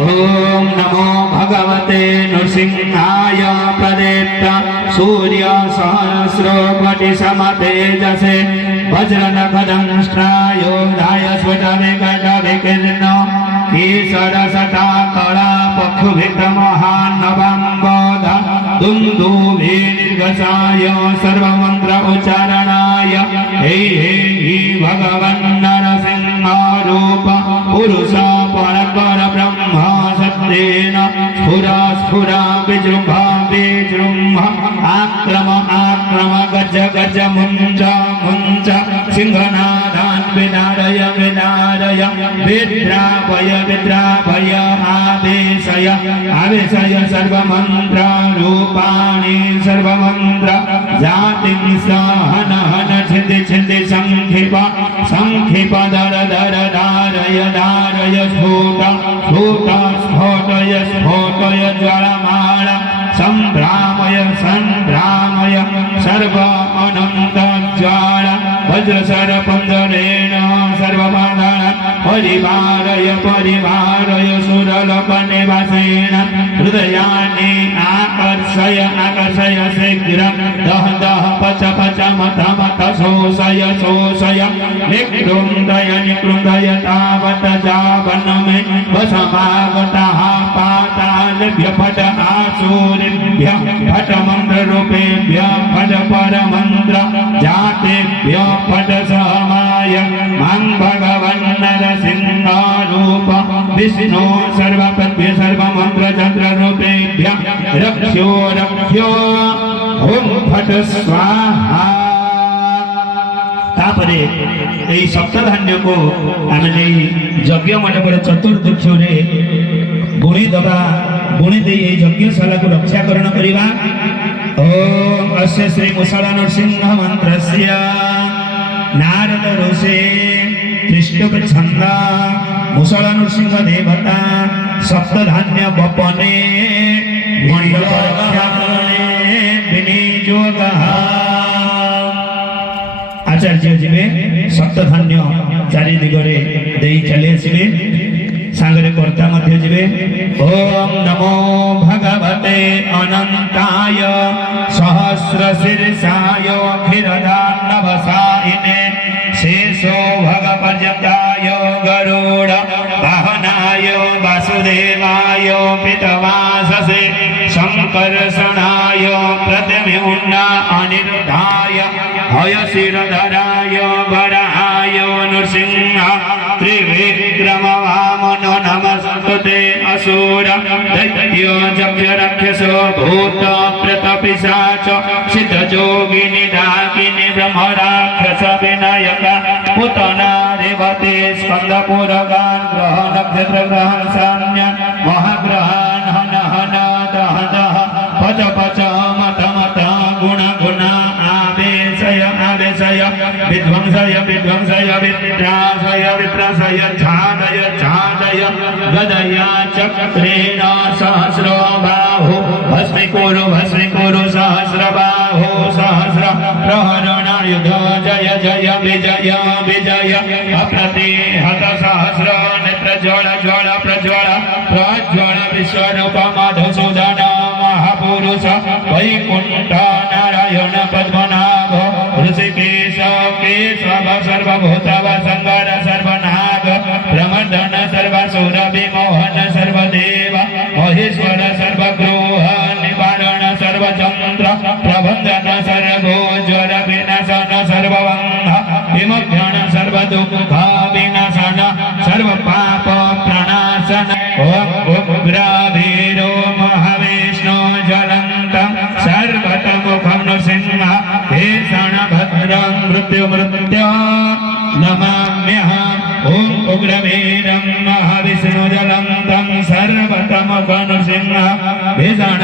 ओम नमो भगवते नृसिंहाय प्रदीप्त सूर्य सहस्रोपटि समतेजसे वज्रनखदंष्ट्रायोधाय स्फुटविकटविकीर्णो ईशरसटा कला पक्षुभिक्रमहान्नवम्बोध दुन्दुभि निर्घसाय सर्वमन्त्र उच्चारणाय हे हे भगवन् नरसिंहरूप पुरुष परपर ब्रह्म सत्येन स्फुरा स्फुरा विजृम्भ विजृम्भ आक्रम आक्रम गज गज मुञ्च मुञ्च सिंहनादान् विदारय विदारय विद्रापय विद्रापय आवेशय आवेशय सर्वमन्त्र रूपाणि सर्वमन्त्र जातिं सहन हन छिन्दि छिन्दि संक्षिप संक्षिप दर दर धारय धारय स्फोट स्फोट स्फोटय स्फोटय ज्वालमाल संभ्रामय संभ्रामय सर्व अनंत ज्वाल वज्रसरपञ्जरेण सर्वबाधान् परिवारय परिवारय सुरलोकनिवासेन हृदयानि आकर्षय आकर्षय शीघ्रं दह दह पच पच मथ मथ शोषय शोषय निकृन्दय तावत् जावन्मे वशमागतः पातालेभ्य फट आसूरेभ्य फट मन्त्ररूपेभ्य फट परमन्त्र जातेभ्य फट सहमाय मां भगवन् नरसिंहरूप विष्णु सर्वपद्भ्य सर्वमन्त्र तन्त्ररूपेभ्य रक्ष्यो रक्ष्यो ओम फट स्वाहा। तापरे एई सप्तधान्य को आमे नै यज्ञ मंडपर चतुर्दुक्षो रे बुणी दबा बुणी दे एई यज्ञशाला को रक्षाकरण करिबा। ओम अस्य श्री मुसला नरसिंह मंत्रस्य नारद ऋषि त्रिष्टुप छंद मुसला नरसिंह देवता सप्तधान्य बपने मंडप रक्षाकरणे विनियोगः। आचार्य जीवे सप्तधान्य चारि दिगरे देई चले आसिबे सांगरे कर्ता मध्य जीवे। ओम नमो भगवते अनंताय सहस्रशीर्षाय क्षीरदानवसायिने शेषो भगपर्यन्ताय गरुड वाहनाय वासुदेवाय पितवाससे शंकर्षणाय प्रतिम्यून्ना अनिरुद्धाय हयशिरधराय वराहाय नृसिंह त्रिविक्रम वामन नमस्तुते असुर दैत्य जप्य राक्षसो भूत प्रेत पिशाच सिद्धयोगिनी डाकिनी ब्रह्म राक्षस विनायक पूतना रेवती स्कंद पुरगान ग्रह नक्षत्र ग्रहण साम्य महाग्रहण हन हन दह दह पच पच मत मत गुण गुण आवेशय आवेशय विध्वंसय विध्वंसय वित्रासय वित्रासय छादय छादय गदया चक्रेण सहस्रो बाहु भस्मीकुरु सहस्र बाहु सहस्र प्रहरणायुध जय जय विजय विजय अप्रतिहत सहस्र नेत्र ज्वल ज्वल प्रज्वल प्रज्वल विश्वरूप मधुसूदन महापुरुष वैकुंठ नारायण पद्मनाभ ऋषिकेश केशव सर्वभूतव संगर सर्वनाग प्रमर्दन सर्वसुर विमोहन सर्वदेव महेश्वर सर्वगृह निवारण सर्वचंद्र प्रबंधन सर्वोज्वल विनाशन सर्ववंध विमुक्षण सर्वदुःख विनाशन सर्वपाप प्रणाशन ओम उग्रवीरो महाविष्णु ज्वलन्तं सर्वतमुखं नृसिंह भीषण भद्रं मृत्यु मृत्यो नमाम्यहम्। ओम उग्रवीरं महाविष्णु ज्वलन्तं सर्वतमुखं नृसिंह भीषण